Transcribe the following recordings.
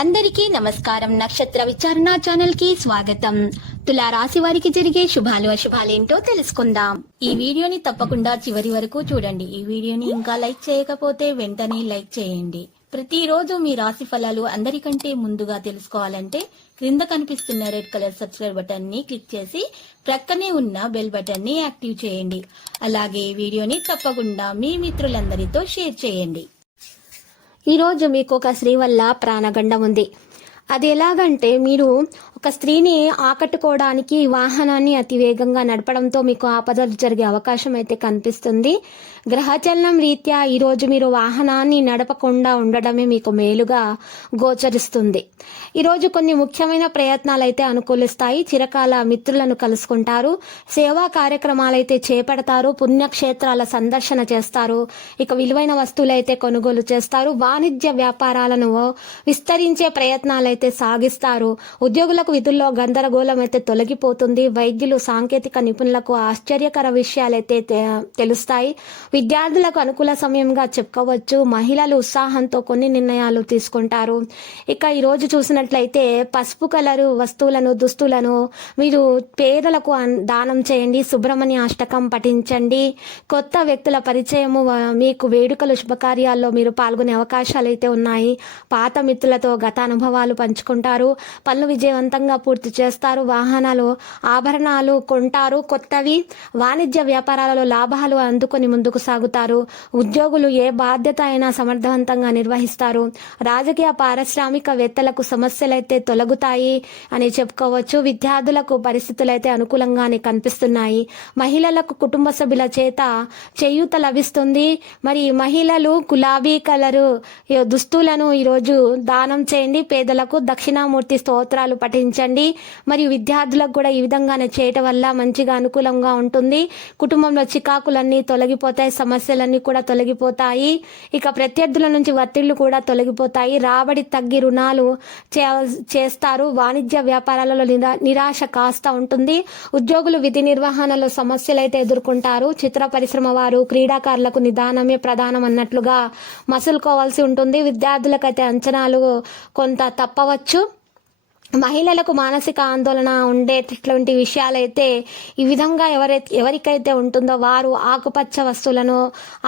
అందరికీ నమస్కారం. నక్షత్ర విచారణ ఛానల్ కి స్వాగతం. తులా రాశి వారికి జరిగే శుభాలు అశుభాలేంటో తెలుసుకుందాం. ఈ వీడియోని తప్పకుండా చివరి వరకు చూడండి. ఈ వీడియోని ఇంకా లైక్ చేయకపోతే వెంటనే లైక్ చేయండి. ప్రతిరోజు మీ రాశి ఫలాలు అందరికంటే ముందుగా తెలుసుకోవాలంటే క్రింద కనిపిస్తున్న రెడ్ కలర్ సబ్స్క్రైబ్ బటన్ ని క్లిక్ చేసి ప్రక్కనే ఉన్న బెల్ బటన్ ని యాక్టివ్ చేయండి. అలాగే ఈ వీడియోని తప్పకుండా మీ మిత్రులందరితో షేర్ చేయండి. ఈరోజు మీకు ఒక స్త్రీ వల్ల ప్రాణగండం ఉంది. అది ఎలాగంటే, మీరు ఒక స్త్రీని ఆకట్టుకోవడానికి వాహనాన్ని అతి వేగంగా నడపడంతో మీకు ఆపదలు జరిగే అవకాశం అయితే కనిపిస్తుంది. గ్రహచలనం రీత్యా ఈరోజు మీరు వాహనాన్ని నడపకుండా ఉండడమే మీకు మేలుగా గోచరిస్తుంది. ఈరోజు కొన్ని ముఖ్యమైన ప్రయత్నాలు అయితే అనుకూలిస్తాయి. చిరకాల మిత్రులను కలుసుకుంటారు. సేవా కార్యక్రమాలు అయితే చేపడతారు. పుణ్యక్షేత్రాల సందర్శన చేస్తారు. ఇక విలువైన వస్తువులు అయితే కొనుగోలు చేస్తారు. వాణిజ్య వ్యాపారాలను విస్తరించే ప్రయత్నాలు అయితే సాగిస్తారు. ఉద్యోగులకు విధుల్లో గందరగోళం అయితే తొలగిపోతుంది. వైద్యులు, సాంకేతిక నిపుణులకు ఆశ్చర్యకర విషయాలైతే తెలుస్తాయి. విద్యార్థులకు అనుకూల సమయంగా చెప్పుకోవచ్చు. మహిళలు ఉత్సాహంతో కొన్ని నిర్ణయాలు తీసుకుంటారు. ఇక ఈరోజు చూసినట్లయితే పసుపు కలరు వస్తువులను, దుస్తులను మీరు పేదలకు దానం చేయండి. సుబ్రహ్మణ్య అష్టకం పఠించండి. కొత్త వ్యక్తుల పరిచయము, మీకు వేడుకలు, శుభకార్యాల్లో మీరు పాల్గొనే అవకాశాలు అయితే ఉన్నాయి. పాత మిత్రులతో గత అనుభవాలు పంచుకుంటారు. పనులు విజయవంతంగా పూర్తి చేస్తారు. వాహనాలు, ఆభరణాలు కొంటారు. కొత్తవి వాణిజ్య వ్యాపారాలలో లాభాలు అందుకొని ముందుకు సాగుతారు. ఉద్యోగులు ఏ బాధ్యత అయినా సమర్థవంతంగా నిర్వహిస్తారు. రాజకీయ, పారిశ్రామికవేత్తలకు సమస్యలైతే తొలగుతాయి అని చెప్పుకోవచ్చు. విద్యార్థులకు పరిస్థితులు అయితే అనుకూలంగానే కనిపిస్తున్నాయి. మహిళలకు కుటుంబ సభ్యుల చేత చేయూత లభిస్తుంది. మరి మహిళలు గులాబీ కలరు దుస్తులను ఈరోజు దానం చేయండి. పేదలకు దక్షిణామూర్తి స్తోత్రాలు పఠించండి. మరియు విద్యార్థులకు కూడా ఈ విధంగానే చేయటం వల్ల మంచిగా అనుకూలంగా ఉంటుంది. కుటుంబంలో చికాకులన్నీ తొలగిపోతాయి. సమస్యలన్నీ కూడా తొలగిపోతాయి. ఇక ప్రత్యర్థుల నుంచి ఒత్తిళ్లు కూడా తొలగిపోతాయి. రాబడి తగ్గి రుణాలు చేస్తారు. వాణిజ్య వ్యాపారాలలో నిరాశ కాస్త ఉంటుంది. ఉద్యోగులు విధి నిర్వహణలో సమస్యలు అయితే ఎదుర్కొంటారు. చిత్ర పరిశ్రమ వారు, క్రీడాకారులకు నిదానమే ప్రధానం అన్నట్లుగా మసులుకోవాల్సి ఉంటుంది. విద్యార్థులకైతే అంచనాలు కొంత తప్పవచ్చు. మహిళలకు మానసిక ఆందోళన ఉండేటటువంటి విషయాలైతే ఈ విధంగా ఎవరికైతే ఉంటుందో వారు ఆకుపచ్చ వస్తువులను,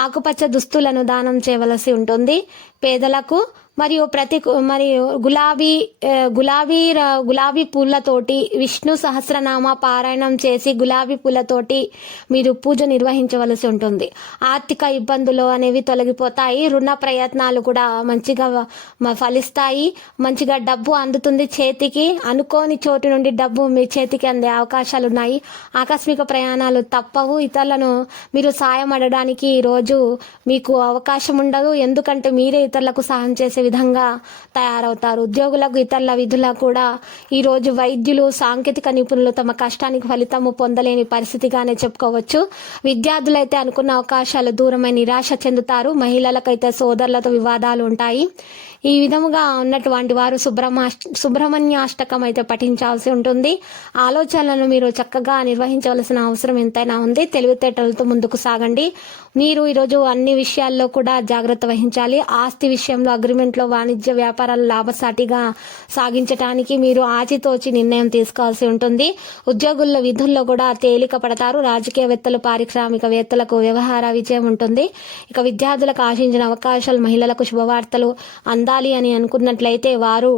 ఆకుపచ్చ దుస్తులను దానం చేయవలసి ఉంటుంది. పేదలకు మరియు గులాబీ పూలతోటి విష్ణు సహస్రనామ పారాయణం చేసి గులాబీ పూలతోటి మీరు పూజ నిర్వహించవలసి ఉంటుంది. ఆర్థిక ఇబ్బందులు అనేవి తొలగిపోతాయి. రుణ ప్రయత్నాలు కూడా మంచిగా ఫలిస్తాయి. మంచిగా డబ్బు అందుతుంది చేతికి. అనుకోని చోటు నుండి డబ్బు మీ చేతికి అందే అవకాశాలు ఉన్నాయి. ఆకస్మిక ప్రయాణాలు తప్పవు. ఇతరులను మీరు సాయం అడగడానికి ఈరోజు మీకు అవకాశం ఉండదు. ఎందుకంటే మీరే ఇతరులకు సాయం చేసే విధంగా తయారవుతారు. ఉద్యోగులకు, ఇతరుల విధులకు కూడా ఈరోజు వైద్యులు, సాంకేతిక నిపుణులు తమ కష్టానికి ఫలితము పొందలేని పరిస్థితిగానే చెప్పుకోవచ్చు. విద్యార్థులైతే అనుకున్న అవకాశాలు దూరమై నిరాశ చెందుతారు. మహిళలకైతే సోదరులతో వివాదాలు ఉంటాయి. ఈ విధముగా ఉన్నటువంటి వారు సుబ్రహ్మణ్యాష్టకం అయితే పఠించాల్సి ఉంటుంది. ఆలోచనలను మీరు చక్కగా నిర్వహించవలసిన అవసరం ఎంతైనా ఉంది. తెలివితేటలతో ముందుకు సాగండి. మీరు ఈరోజు అన్ని విషయాల్లో కూడా జాగ్రత్త వహించాలి. ఆస్తి విషయంలో, అగ్రిమెంట్లో, వాణిజ్య వ్యాపారాలు లాభసాటిగా సాగించడానికి మీరు ఆచితోచి నిర్ణయం తీసుకోవాల్సి ఉంటుంది. ఉద్యోగుల విధుల్లో కూడా తేలిక పడతారు. రాజకీయవేత్తలు, పారిశ్రామికవేత్తలకు వ్యవహార విజయం ఉంటుంది. ఇక విద్యార్థులకు ఆశించిన అవకాశాలు, మహిళలకు శుభవార్తలు అందాలి అని అనుకున్నట్లయితే వారు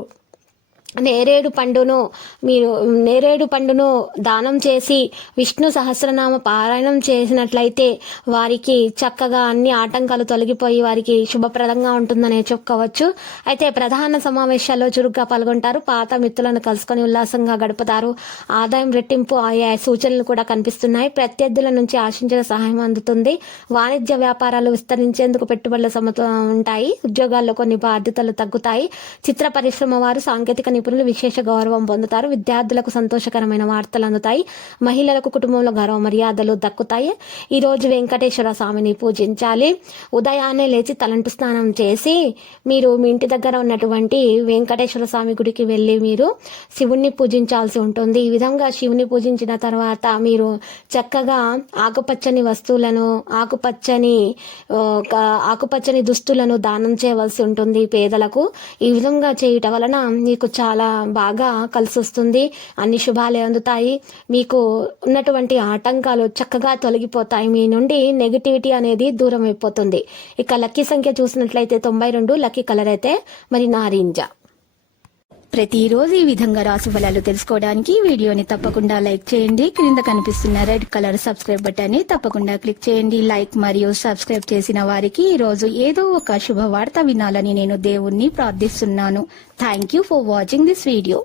నేరేడు పండును దానం చేసి విష్ణు సహస్రనామ పారాయణం చేసినట్లయితే వారికి చక్కగా అన్ని ఆటంకాలు తొలగిపోయి వారికి శుభప్రదంగా ఉంటుందని చెప్పుకోవచ్చు. అయితే ప్రధాన సమావేశాల్లో చురుగ్గా పాల్గొంటారు. పాత మిత్రులను కలుసుకొని ఉల్లాసంగా గడుపుతారు. ఆదాయం రెట్టింపు అయ్యే సూచనలు కూడా కనిపిస్తున్నాయి. ప్రత్యర్థుల నుంచి ఆశించిన సహాయం అందుతుంది. వాణిజ్య వ్యాపారాలు విస్తరించేందుకు పెట్టుబడులు ఉంటాయి. ఉద్యోగాల్లో కొన్ని బాధ్యతలు తగ్గుతాయి. చిత్ర పరిశ్రమ వారు, సాంకేతిక నిపుణులు విశేష గౌరవం పొందుతారు. విద్యార్థులకు సంతోషకరమైన వార్తలు అందుతాయి. మహిళలకు కుటుంబంలో గౌరవ మర్యాదలు దక్కుతాయి. ఈ రోజు వెంకటేశ్వర స్వామిని పూజించాలి. ఉదయాన్నే లేచి తలంటు స్నానం చేసి మీరు మీ ఇంటి దగ్గర ఉన్నటువంటి వెంకటేశ్వర స్వామి గుడికి వెళ్ళి మీరు శివుణ్ణి పూజించాల్సి ఉంటుంది. ఈ విధంగా శివుని పూజించిన తర్వాత మీరు చక్కగా ఆకుపచ్చని వస్తువులను ఆకుపచ్చని దుస్తులను దానం చేయవలసి ఉంటుంది పేదలకు. ఈ విధంగా చేయటం వలన మీకు చాలా బాగా కలిసి వస్తుంది. అన్ని శుభాలే అందుతాయి. మీకు ఉన్నటువంటి ఆటంకాలు చక్కగా తొలగిపోతాయి. మీ నుండి నెగిటివిటీ అనేది దూరం అయిపోతుంది. ఇక లక్కీ సంఖ్య చూసినట్లయితే 92, లక్కీ కలర్ అయితే మరి నారింజ. ప్రతిరోజు ఈ విధంగా రాశి ఫలాలు తెలుసుకోవడానికి వీడియోని తప్పకుండా లైక్ చేయండి. క్రింద కనిపిస్తున్న రెడ్ కలర్ సబ్స్క్రైబ్ బటన్ ని తప్పకుండా క్లిక్ చేయండి. లైక్ మరియు సబ్స్క్రైబ్ చేసిన వారికి ఈ రోజు ఏదో ఒక శుభవార్త వినాలని నేను దేవుణ్ణి ప్రార్థిస్తున్నాను. Thank you for watching this video.